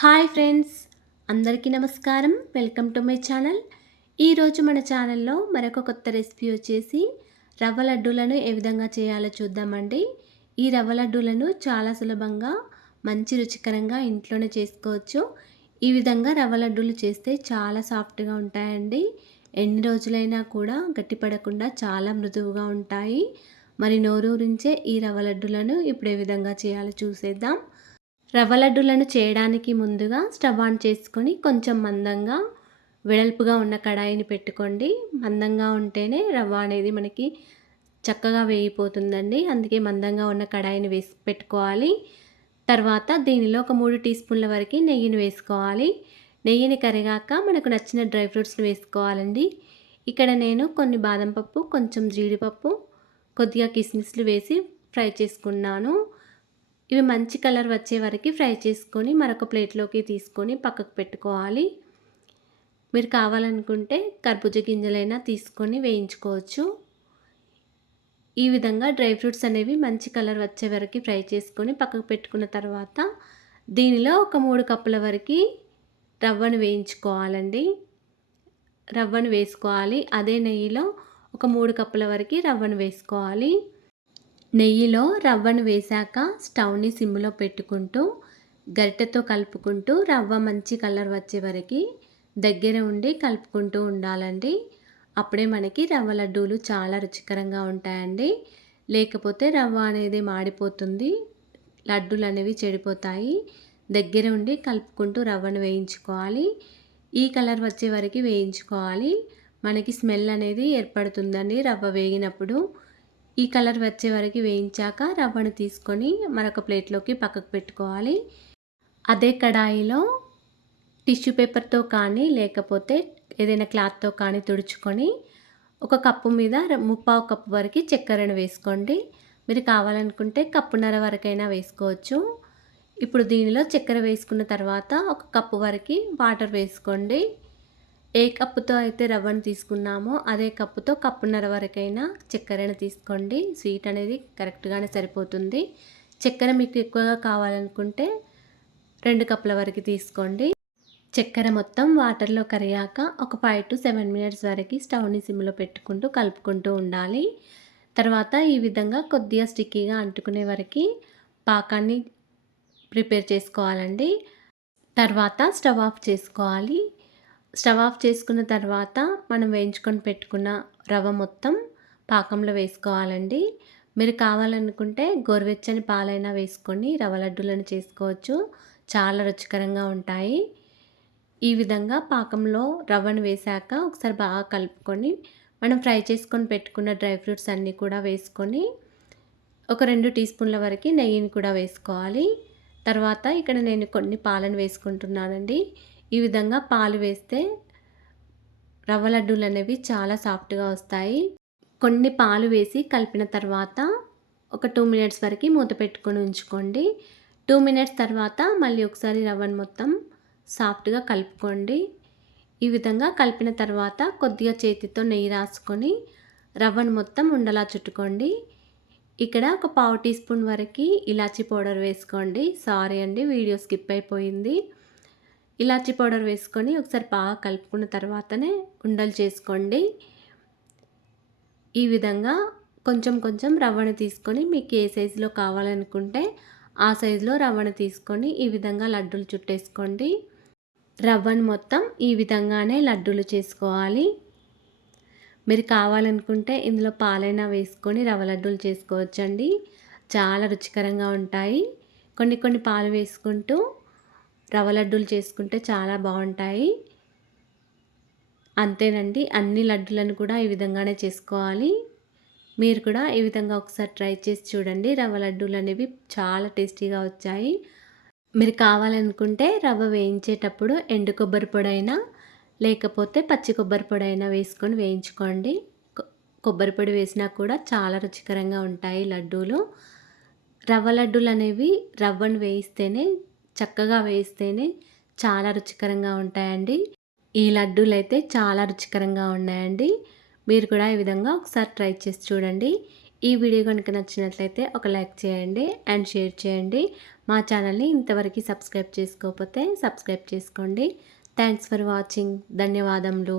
Hi friends అందరికీ నమస్కారం. Welcome to my channel. ఈరోజు మన ఛానల్లో మరొక కొత్త రెసిపీ వచ్చేసి రవ్వ లడ్డూలను ఏ విధంగా చేయాలో చూద్దామండి. ఈ రవ్వ లడ్డూలను చాలా సులభంగా మంచి రుచికరంగా ఇంట్లోనే చేసుకోవచ్చు. ఈ విధంగా రవ్వ లడ్డూలు చేస్తే చాలా సాఫ్ట్గా ఉంటాయండి. ఎన్ని రోజులైనా కూడా గట్టిపడకుండా చాలా మృదువుగా ఉంటాయి. మరి నోరూరించే ఈ రవ్వ లడ్డూలను ఇప్పుడు ఏ విధంగా చేయాలో చూసేద్దాం. రవ్వ లడ్డూలను చేయడానికి ముందుగా స్టవ్ ఆన్ చేసుకొని కొంచెం మందంగా వెడల్పుగా ఉన్న కడాయిని పెట్టుకోండి. మందంగా ఉంటేనే రవ్వ అనేది మనకి చక్కగా వేగిపోతుందండి. అందుకే మందంగా ఉన్న కడాయిని వేసి పెట్టుకోవాలి. తర్వాత దీనిలో ఒక మూడు టీ స్పూన్ల వరకు నెయ్యిని వేసుకోవాలి. నెయ్యిని కరిగాక మనకు నచ్చిన డ్రై ఫ్రూట్స్ని వేసుకోవాలండి. ఇక్కడ నేను కొన్ని బాదం పప్పు కొంచెం జీడిపప్పు కొద్దిగా కిస్మిస్లు వేసి ఫ్రై చేసుకున్నాను. ఇవి మంచి కలర్ వచ్చే వరకు ఫ్రై చేసుకొని మరొక ప్లేట్లోకి తీసుకొని పక్కకు పెట్టుకోవాలి. మీరు కావాలనుకుంటే కర్బూజ గింజలైనా తీసుకొని వేయించుకోవచ్చు. ఈ విధంగా డ్రై ఫ్రూట్స్ అనేవి మంచి కలర్ వచ్చే వరకు ఫ్రై చేసుకొని పక్కకు పెట్టుకున్న తర్వాత దీనిలో ఒక మూడు కప్పుల వరకు రవ్వను వేయించుకోవాలండి. రవ్వను వేసుకోవాలి. అదే నెయ్యిలో ఒక మూడు కప్పుల వరకు రవ్వను వేసుకోవాలి. నెయ్యిలో రవ్వను వేశాక స్టవ్ని సిమ్లో పెట్టుకుంటూ గరిటెతో కలుపుకుంటూ రవ్వ మంచి కలర్ వచ్చే వరకు దగ్గర ఉండి కలుపుకుంటూ ఉండాలండి. అప్పుడే మనకి రవ్వ లడ్డూలు చాలా రుచికరంగా ఉంటాయండి. లేకపోతే రవ్వ అనేది మాడిపోతుంది లడ్డూలు అనేవి చెడిపోతాయి. దగ్గర ఉండి కలుపుకుంటూ రవ్వను వేయించుకోవాలి. ఈ కలర్ వచ్చే వరకు వేయించుకోవాలి. మనకి స్మెల్ అనేది ఏర్పడుతుందండి రవ్వ వేగినప్పుడు. ఈ కలర్ వచ్చే వరకు వేయించాక రవ్వను తీసుకొని మరొక ప్లేట్లోకి పక్కకు పెట్టుకోవాలి. అదే కడాయిలో టిష్యూ పేపర్తో కానీ లేకపోతే ఏదైనా క్లాత్తో కానీ తుడుచుకొని ఒక కప్పు మీద ముప్పావు కప్పు వరకు చక్కెరను వేసుకోండి. మీరు కావాలనుకుంటే కప్పున్నర వరకైనా వేసుకోవచ్చు. ఇప్పుడు దీనిలో చక్కెర వేసుకున్న తర్వాత ఒక కప్పు వరకు వాటర్ వేసుకోండి. ఏ కప్పుతో అయితే రవ్వను తీసుకున్నామో అదే కప్పుతో కప్పున్నర వరకైనా చక్కెరను తీసుకోండి. స్వీట్ అనేది కరెక్ట్గానే సరిపోతుంది. చక్కెర మీకు ఎక్కువగా కావాలనుకుంటే రెండు కప్పుల వరకు తీసుకోండి. చక్కెర మొత్తం వాటర్లో కరియాక ఒక ఫైవ్ టు సెవెన్ మినిట్స్ వరకు స్టవ్ని సిమ్లో పెట్టుకుంటూ కలుపుకుంటూ ఉండాలి. తర్వాత ఈ విధంగా కొద్దిగా స్టిక్కీగా అంటుకునే వరకు పాకాన్ని ప్రిపేర్ చేసుకోవాలండి. తర్వాత స్టవ్ ఆఫ్ చేసుకోవాలి. స్టవ్ ఆఫ్ చేసుకున్న తర్వాత మనం వేయించుకొని పెట్టుకున్న రవ్వ మొత్తం పాకంలో వేసుకోవాలండి. మీరు కావాలనుకుంటే గోరువెచ్చని పాలైనా వేసుకొని రవ్వ లడ్డూలను చేసుకోవచ్చు. చాలా రుచికరంగా ఉంటాయి. ఈ విధంగా పాకంలో రవ్వను వేశాక ఒకసారి బాగా కలుపుకొని మనం ఫ్రై చేసుకొని పెట్టుకున్న డ్రై ఫ్రూట్స్ అన్నీ కూడా వేసుకొని ఒక రెండు టీ స్పూన్ల వరకు నెయ్యిని కూడా వేసుకోవాలి. తర్వాత ఇక్కడ నేను కొన్ని పాలను వేసుకుంటున్నానండి. ఈ విధంగా పాలు వేస్తే రవ్వ లడ్డూలు అనేవి చాలా సాఫ్ట్గా వస్తాయి. కొన్ని పాలు వేసి కలిపిన తర్వాత ఒక టూ మినిట్స్ వరకు మూత పెట్టుకొని ఉంచుకోండి. టూ మినిట్స్ తర్వాత మళ్ళీ ఒకసారి రవ్వను మొత్తం సాఫ్ట్గా కలుపుకోండి. ఈ విధంగా కలిపిన తర్వాత కొద్దిగా చేతితో నెయ్యి రాసుకొని రవ్వను మొత్తం ఉండలా చుట్టుకోండి. ఇక్కడ ఒక పావు టీ స్పూన్ వరకు ఇలాచీ పౌడర్ వేసుకోండి. సారీ అండి వీడియో స్కిప్ అయిపోయింది. ఇలాచీ పౌడర్ వేసుకొని ఒకసారి బాగా కలుపుకున్న తర్వాతనే ఉండలు చేసుకోండి. ఈ విధంగా కొంచెం కొంచెం రవ్వను తీసుకొని మీకు ఏ సైజులో కావాలనుకుంటే ఆ సైజులో రవ్వను తీసుకొని ఈ విధంగా లడ్డూలు చుట్టేసుకోండి. రవ్వను మొత్తం ఈ విధంగానే లడ్డూలు చేసుకోవాలి. మీరు కావాలనుకుంటే ఇందులో పాలైనా వేసుకొని రవ్వ లడ్డూలు చేసుకోవచ్చండి. చాలా రుచికరంగా ఉంటాయి. కొన్ని కొన్ని పాలు వేసుకుంటూ రవ్వ లడ్డూలు చేసుకుంటే చాలా బాగుంటాయి. అంతేనండి అన్ని లడ్డులను కూడా ఈ విధంగానే చేసుకోవాలి. మీరు కూడా ఈ విధంగా ఒకసారి ట్రై చేసి చూడండి రవ్వ లడ్డూలు అనేవి చాలా టేస్టీగా వచ్చాయి. మీరు కావాలనుకుంటే రవ్వ వేయించేటప్పుడు ఎండు కొబ్బరి పొడి అయినా లేకపోతే పచ్చి కొబ్బరి పొడైనా వేసుకొని వేయించుకోండి. కొబ్బరి పొడి వేసినా కూడా చాలా రుచికరంగా ఉంటాయి లడ్డూలు. రవ్వ లడ్డూలు అనేవి రవ్వను వేయిస్తేనే చక్కగా వేస్తేనే చాలా రుచికరంగా ఉంటాయండి. ఈ లడ్డూలు అయితే చాలా రుచికరంగా ఉన్నాయండి. మీరు కూడా ఈ విధంగా ఒకసారి ట్రై చేసి చూడండి. ఈ వీడియో కనుక నచ్చినట్లయితే ఒక లైక్ చేయండి అండ్ షేర్ చేయండి. మా ఛానల్ని ఇంతవరకు సబ్స్క్రైబ్ చేసుకోకపోతే సబ్స్క్రైబ్ చేసుకోండి. Thanks for watching. ధన్యవాదములు.